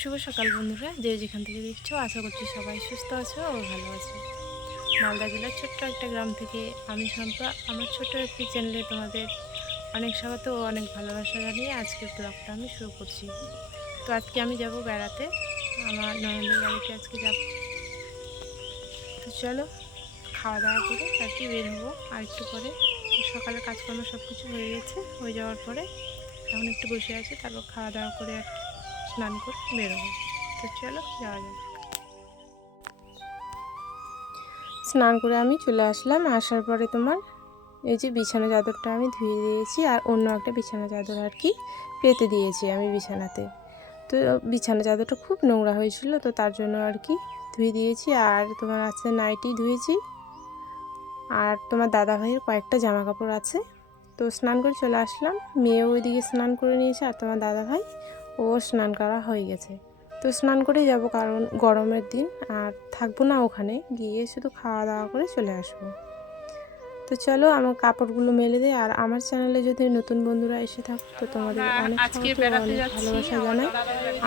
শুভ সকাল বন্ধুরা, যে যেখান থেকে দেখছো আশা করছি সবাই সুস্থ আছো ও ভালো আছো। মালদা জেলার ছোট্ট একটা গ্রাম থেকে আমি শম্পা আমার ছোট্ট একটি চ্যানেলে তোমাদের অনেক স্বাগত ও অনেক ভালোবাসা জানিয়ে আজকের ব্লগটা আমি শুরু করছি। তো আজকে আমি যাব বেড়াতে, আমার ননদের বাড়িতে আজকে যাব। তো চলো খাওয়া দাওয়া করে আর কি বের হবো আর একটু পরে। সকালের কাজকর্ম সব কিছু হয়ে গেছে, হয়ে যাওয়ার পরে এখন একটু বসে আছি, তারপর খাওয়া দাওয়া করে আর স্নান করে বেরোবো। তো চলো যাওয়া যাক। স্নান করে আমি চলে আসলাম, আসার পরে তোমার এই যে বিছানা চাদরটা আমি ধুয়ে দিয়েছি আর অন্য একটা বিছানা চাদর আর কি পেতে দিয়েছি আমি বিছানাতে। তো বিছানা চাদরটা খুব নোংরা হয়েছিল, তো তার জন্য আর কি ধুয়ে দিয়েছি। আর তোমার আছে নাইটি ধুয়েছি, আর তোমার দাদা ভাইয়ের কয়েকটা জামা কাপড় আছে। তো স্নান করে চলে আসলাম, মেয়েও ওইদিকে স্নান করে নিয়েছে আর তোমার দাদা ভাই ও স্নান করা হয়ে গেছে। তো স্নান করেই যাব, কারণ গরমের দিন আর থাকবো না ওখানে, গিয়ে শুধু খাওয়া দাওয়া করে চলে আসবো। তো চলো আমার কাপড়গুলো মেলে দিই। আর আমার চ্যানেলে যদি নতুন বন্ধুরা এসে থাকো তো তোমাদের অনেক স্বাগত ও অনেক ভালোবাসা জানাই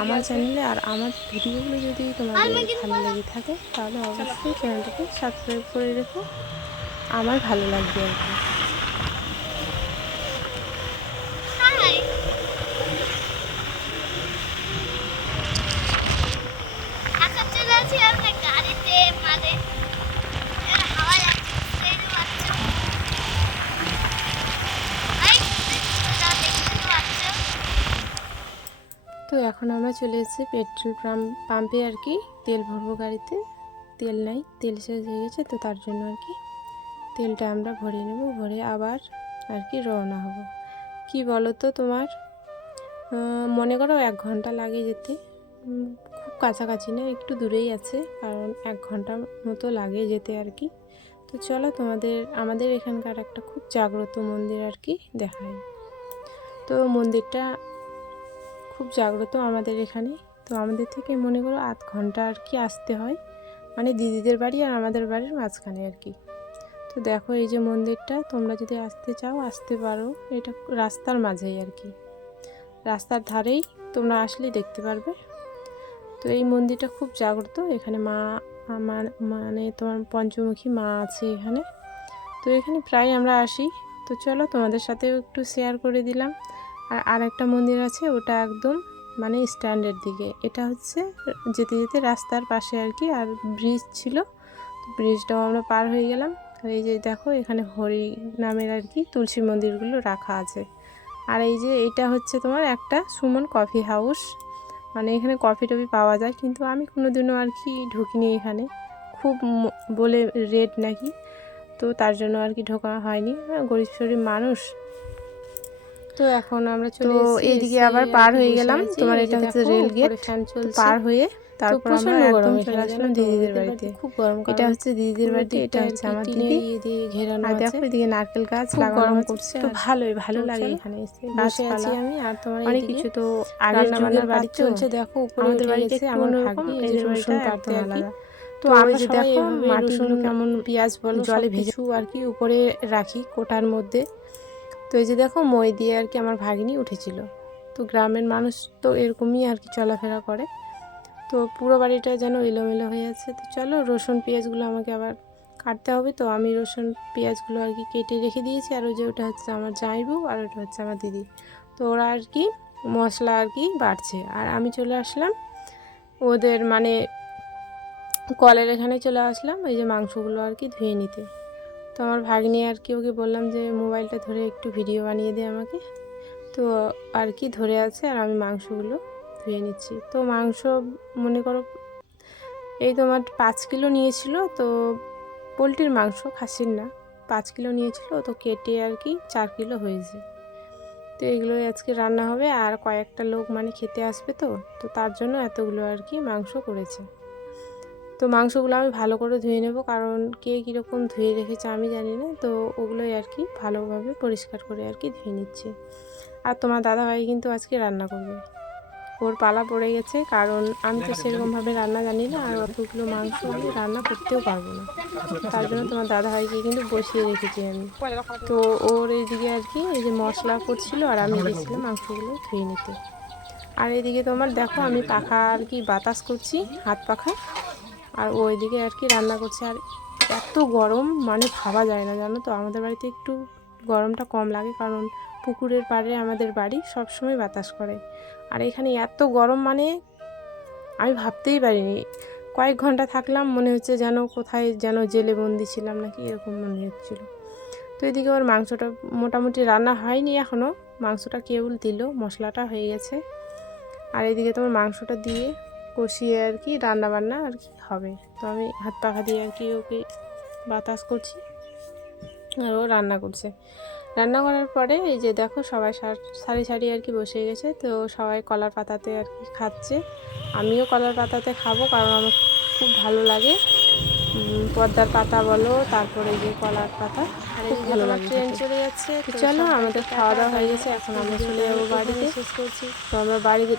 আমার চ্যানেলে। আর আমার ভিডিওগুলো যদি তোমাদের ভালো লেগে থাকে তাহলে অবশ্যই চ্যানেলটাকে সাবস্ক্রাইব করে রেখো, আমার ভালো লাগবে আর কি। তো এখন আমরা চলে এসেছি পেট্রোল পাম্পে আর কি তেল ভরবো। গাড়িতে তেল নাই, তেল শেষ হয়ে গেছে, তো তার জন্য আর কি তেলটা আমরা ভরে নেব, ভরে আবার আর কি রওনা হব। কি বলো তো তোমার, মনে করো 1 ঘন্টা লাগে যেতে, খুব কাছাকাছি না, একটু দূরেই আছে, কারণ 1 ঘন্টা মতো লাগে যেতে আর কি। তো চলো আমাদের এখানকার একটা খুব জাগ্রত মন্দির আর কি দেখায়। তো মন্দিরটা খুব জাগ্রত আমাদের এখানে। তো আমাদের থেকে মনে করো 8 ঘন্টা আর কি আসতে হয়, মানে দিদিদের বাড়ি আর আমাদের বাড়ির মাঝখানে আর কি। তো দেখো এই যে মন্দিরটা, তোমরা যদি আসতে চাও আসতে পারো, এটা রাস্তার মাঝেই আর কি, রাস্তার ধারেই, তোমরা আসলেই দেখতে পারবে। তো এই মন্দিরটা খুব জাগ্রত, এখানে মা মানে তোমার পঞ্চমুখী মা আছে এখানে। তো এখানে প্রায় আমরা আসি। তো চলো তোমাদের সাথেও একটু শেয়ার করে দিলাম। আর একটা মন্দির আছে, ওটা একদম মানে স্ট্যান্ডের দিকে, এটা হচ্ছে যেতে যেতে রাস্তার পাশে আর কি। আর ব্রিজ ছিল, তো ব্রিজটাও আমরা পার হয়ে গেলাম। আর এই যে দেখো এখানে হরি নামের আর কি তুলসী মন্দিরগুলো রাখা আছে। আর এই যে এটা হচ্ছে তোমার একটা সুমন কফি হাউস, মানে এখানে কফি টফি পাওয়া যায়, কিন্তু আমি কোনোদিনও আর কি ঢুকিনি এখানে, খুব বলে রেট নাকি, তো তার জন্য আর কি ঢোকা হয়নি, গরিব শরীর মানুষ। তো এখন আমরা চলে এইদিকে আবার পার হয়ে গেলাম, তোমার এটা হচ্ছে রেল গেট, পার হয়ে তারপর আমরা একদম চলে আসলাম দিদিদের বাড়িতে। খুব গরম, এটা হচ্ছে দিদিদের বাড়িতে, এটা হচ্ছে আমার দিদি। আর দেখো এদিকে নারকেল গাছ লাগানো করছে, তো ভালো লাগে এখানে এসে, গাছপালা আমি আর তোমার অনেক কিছু। তো আগের যুগের বাড়ি চলছে, দেখো উপরে আমাদের বাড়িতে আমার ভাগ্নি, এদের রসুন কাটতে আলাদা। তো আমরা যে দেখো মাটিগুলো কেমন পেঁয়াজ বলো জলে ভেজে আর কি উপরে রাখি কোটার মধ্যে। তো এই যে দেখো মই দিয়ে আর কি আমার ভাগিনী উঠেছিল। তো গ্রামের মানুষ তো এরকমই আর কি চলাফেরা করে। তো পুরো বাড়িটা যেন এলোমেলো হয়ে আছে। তো চলো রসুন পেঁয়াজগুলো আমাকে আবার কাটতে হবে, তো আমি রসুন পেঁয়াজগুলো আর কি কেটে রেখে দিয়েছি। আর ওই যে ওটা হচ্ছে আমার জামাইবু আর ওটা হচ্ছে আমার দিদি। তো ওরা আর কি মশলা আর কি বাটছে, আর আমি চলে আসলাম ওদের মানে কলের এখানে চলে আসলাম এই যে মাংসগুলো আর কি ধুয়ে নিতে। তো আমার ভাগ্নি আর কি, ওকে বললাম যে মোবাইলটা ধরে একটু ভিডিও বানিয়ে দে আমাকে। তো আর কি ধরে আছে, আর আমি মাংসগুলো ধুয়ে নিচ্ছি। তো মাংস মনে করো এই তোমার 5 কিলো নিয়েছিল, তো পোলট্রির মাংস, খাসির না, 5 কিলো নিয়েছিল, তো কেটে আর কি 4 কিলো হয়েছে। তো এগুলোই আজকে রান্না হবে, আর কয়েকটা লোক মানে খেতে আসবে, তো তো তার জন্য এতগুলো আর কি মাংস করেছে। তো মাংসগুলো আমি ভালো করে ধুয়ে নেব, কারণ কে কীরকম ধুয়ে রেখেছে আমি জানি না। তো ওগুলোই আর কি ভালোভাবে পরিষ্কার করে আর কি ধুয়ে নিচ্ছি। আর তোমার দাদাভাই কিন্তু আজকে রান্না করবে, ওর পালা পড়ে গেছে, কারণ আমি তো সেরকমভাবে রান্না জানি না, আর অতগুলো মাংস আমি রান্না করতেও পারবো না। তার জন্য তোমার দাদাভাইকে কিন্তু বসিয়ে রেখেছি আমি। তো ওর এইদিকে আর কি এই যে মশলা করছিল, আর আমি গেছিলাম মাংসগুলো ধুয়ে নিতে। আর এদিকে তোমার দেখো আমি পাখা আর কি বাতাস করছি, হাত পাখা, আর ওইদিকে আর কি রান্না করছি। আর এত গরম মানে ভাবা যায় না, জানো তো। আমাদের বাড়িতে একটু গরমটা কম লাগে, কারণ পুকুরের পাড়ে আমাদের বাড়ি, সব সময় বাতাস করে। আর এখানে এত গরম মানে আমি ভাবতেই পারিনি। কয়েক ঘন্টা থাকলাম, মনে হচ্ছে যেন কোথায় যেন জেলে বন্দি ছিলাম নাকি, এরকম মনে হচ্ছিলো। তো এদিকে ওর মাংসটা মোটামুটি রান্না হয়নি এখনও, মাংসটা কেবল দিল, মশলাটা হয়ে গেছে। আর এদিকে তোমার মাংসটা দিয়ে কষিয়ে আর কি রান্না বান্না আর কি হবে। তো আমি হাত পাখা দিয়ে আর কি ওকে বাতাস করছি, আর ও রান্না করছে। রান্না করার পরে এই যে দেখো সবাই সারি সারি আর কি বসে গেছে। তো সবাই কলার পাতাতে আর কি খাচ্ছে, আমিও কলার পাতাতে খাবো, কারণ আমার খুব ভালো লাগে। পদ্মার পাতা বলো, তারপরে যে কলার পাতা, খুব ভালো লাগে। ট্রেন চলে যাচ্ছে। চলো, আমাদের খাওয়া দাওয়া হয়ে গেছে, এখন আমরা চলে যাবো বাড়িতে। শেষ করছি। তো আমরা বাড়িতে